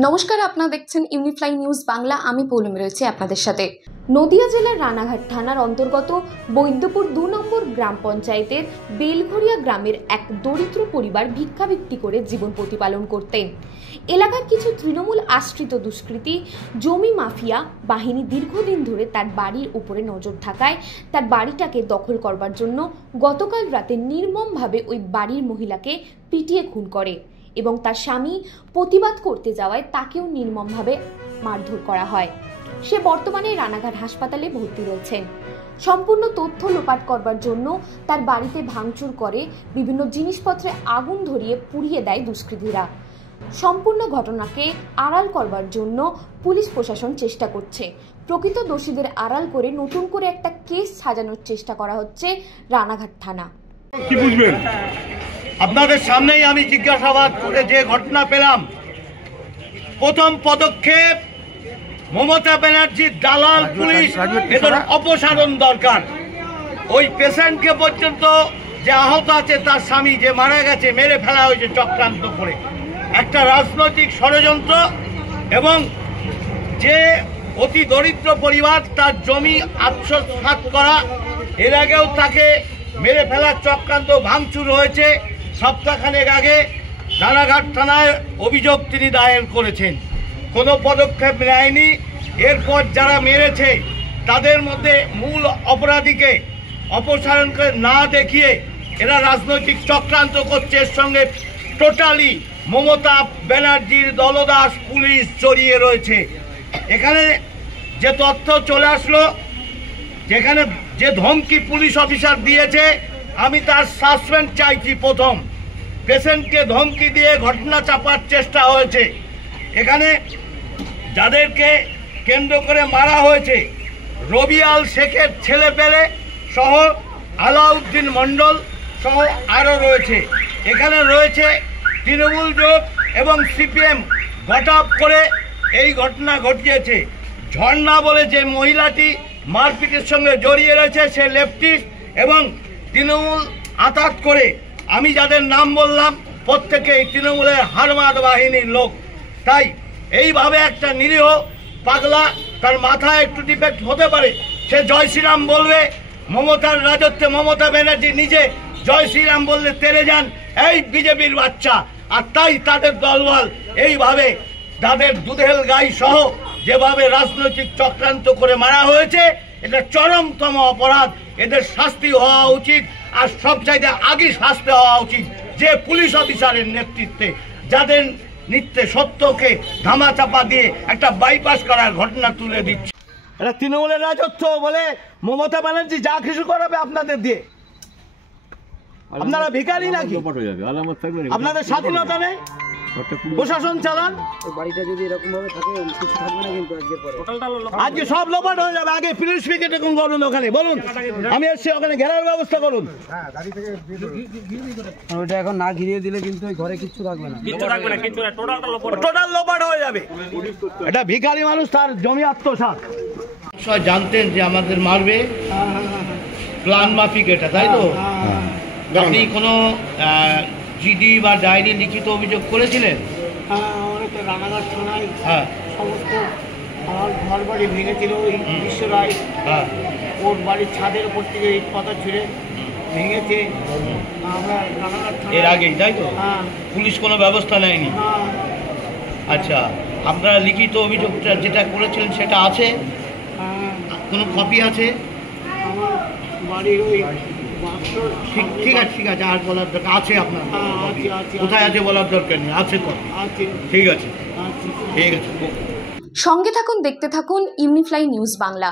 নমস্কার, আপনারা দেখছেন ইউনিফ্লাই নিউজ বাংলা। আমি পৌলমি রয়েছি আপনাদের সাথে। নদিয়া জেলার রানাঘাট থানার অন্তর্গত বৈদ্যপুর ২ নম্বর গ্রাম পঞ্চায়েতের বেলঘরিয়া গ্রামের এক দরিদ্র পরিবার ভিক্ষাবৃত্তি করে জীবন প্রতিপালন করতেন। এলাকার কিছু তৃণমূল আশ্রিত দুষ্কৃতী জমি মাফিয়া বাহিনী দীর্ঘদিন ধরে তার বাড়ির উপরে নজর থাকায় তার বাড়িটাকে দখল করবার জন্য গতকাল রাতে নির্মমভাবে ওই বাড়ির মহিলাকে পিটিয়ে খুন করে এবং তার স্বামী প্রতিবাদ করতে যাওয়ায় তাকেও নির্মমভাবে মারধর করা হয়। সে বর্তমানে রানাঘাট হাসপাতালে ভর্তি রয়েছেন। সম্পূর্ণ তথ্য লোপাট করবার জন্য তার বাড়িতে ভাঙচুর করে বিভিন্ন জিনিসপত্রে আগুন ধরিয়ে পুড়িয়ে দেয় দুষ্কৃতীরা। সম্পূর্ণ ঘটনাকে আড়াল করবার জন্য পুলিশ প্রশাসন চেষ্টা করছে। প্রকৃত দোষীদের আড়াল করে নতুন করে একটা কেস সাজানোর চেষ্টা করা হচ্ছে রানাঘাট থানা। কি বুঝবেন? আপনাদের সামনেই আমি জিজ্ঞাসাবাদ করে যে ঘটনা পেলাম, প্রথম পদক্ষেপ মমতা ব্যানার্জির দালাল পুলিশ এদের অপসারণ দরকার। ওই পেশেন্টকে পর্যন্ত যে আহত আছে তার স্বামী যে মারা গেছে, মেরে ফেলা হয়েছে চক্রান্ত করে, একটা রাজনৈতিক ষড়যন্ত্র। এবং যে অতি দরিদ্র পরিবার তার জমি আত্মসাৎ করা, এর আগেও তাকে মেরে ফেলার চক্রান্ত ভাঙচুর হয়েছে। সপ্তাহখানেক আগে রানাঘাট থানায় অভিযোগ তিনি দায়ের করেছেন, কোনো পদক্ষেপ নেয়নি। এরপর যারা মেরেছে তাদের মধ্যে মূল অপরাধীকে অপসারণ করে না দেখিয়ে এরা রাজনৈতিক চক্রান্ত করছে। এর সঙ্গে টোটালি মমতা ব্যানার্জির দলদাস পুলিশ জড়িয়ে রয়েছে। এখানে যে তথ্য চলে আসলো, যেখানে যে ধমকি পুলিশ অফিসার দিয়েছে, আমি তার সাসপেন্ড চাইছি। প্রথম পেশেন্টকে ধমকি দিয়ে ঘটনা চাপার চেষ্টা হয়েছে। এখানে যাদেরকে কেন্দ্র করে মারা হয়েছে, রবিআল শেখের ছেলে পেলে সহ আলাউদ্দিন মণ্ডল সহ আরও রয়েছে। এখানে রয়েছে তৃণমূল জোট এবং সিপিএম ঘটাপ করে এই ঘটনা ঘটিয়েছে। ঝর্ণা বলে যে মহিলাটি মারপিটের সঙ্গে জড়িয়ে রয়েছে, সে লেফটিস্ট এবং তৃণমূল আঘাত করে। আমি যাদের নাম বললাম প্রত্যেকেই তৃণমূলের হারমাদ বাহিনীর লোক। তাই এইভাবে একটা নিরীহ পাগলা, তার মাথায় একটু ডিফেক্ট হতে পারে, সে জয় শ্রীরাম বলবে। মমতার রাজত্বে মমতা ব্যানার্জি নিজে জয় শ্রীরাম বললে তেরে যান এই বিজেপির বাচ্চা। আর তাই তাদের দলবল এইভাবে তাদের দুধেল গাই সহ যেভাবে রাজনৈতিক চক্রান্ত করে মারা হয়েছে, এটা চরমতম অপরাধ। এদের শাস্তি হওয়া উচিত। আর সবচাইতে আগে শাস্তি হওয়া উচিত যে পুলিশ অফিসারের নেতৃত্বে, যাদের নিত্যে সত্যকে ধামাচাপা দিয়ে একটা বাইপাস করার ঘটনা তুলে দিচ্ছে। এটা তৃণমূলের রাজত্ব বলে মমতা ব্যানার্জি যা কিছু করাবে আপনাদের দিয়ে। আপনারা ভিখারি নাকি? আপনাদের স্বাধীনতা নেই? প্রশাসন চালান। বাড়িটা যদি এরকম ভাবে থাকে কিছু থাকবে না, কিন্তু আজকে সব লোপাট হয়ে যাবে। আগে পুলিশ পিকেট এরকম করুন, ওখানে বলুন আমি এসছি, ওখানে ঘেরার ব্যবস্থা করুন। ওইটা এখন না ঘিরিয়ে দিলে কিন্তু ওই ঘরে কিচ্ছু থাকবে না, টোটাল লোপাট হয়ে যাবে। এটা ভিখারি মানুষ, তার জমি আত্মসাৎ। জানতেন যে আমাদের মারবে, প্ল্যান মাফিক এটা, তাই তো? আপনি কোনো জিডি বা ডায়েরি লিখিত অভিযোগ করেছিলেন? রানাঘাট থানায় হ্যাঁ, সমস্ত আমার ঘর বাড়ি ভেঙেছিল ওই বিশ্ব রায়। হ্যাঁ, ওর বাড়ির ছাদের উপর থেকে ইট পাতা ছিঁড়ে ভেঙেছে। আমরা রানাঘাট থানা এর আগেই, তাই তো? হ্যাঁ। পুলিশ কোনো ব্যবস্থা নেয়নি? আচ্ছা, আপনারা লিখিত অভিযোগটা যেটা করেছিলেন সেটা আছে? কোনো কপি আছে? আমার বাড়ির ওই ঠিক আছে, ঠিক আছে, আর বলার দরকার আছে আপনার? কোথায় আছে বলার দরকার নেই, আছে তো? ঠিক আছে, ঠিক আছে। সঙ্গে থাকুন, দেখতে থাকুন ইউনিফ্লাই নিউজ বাংলা।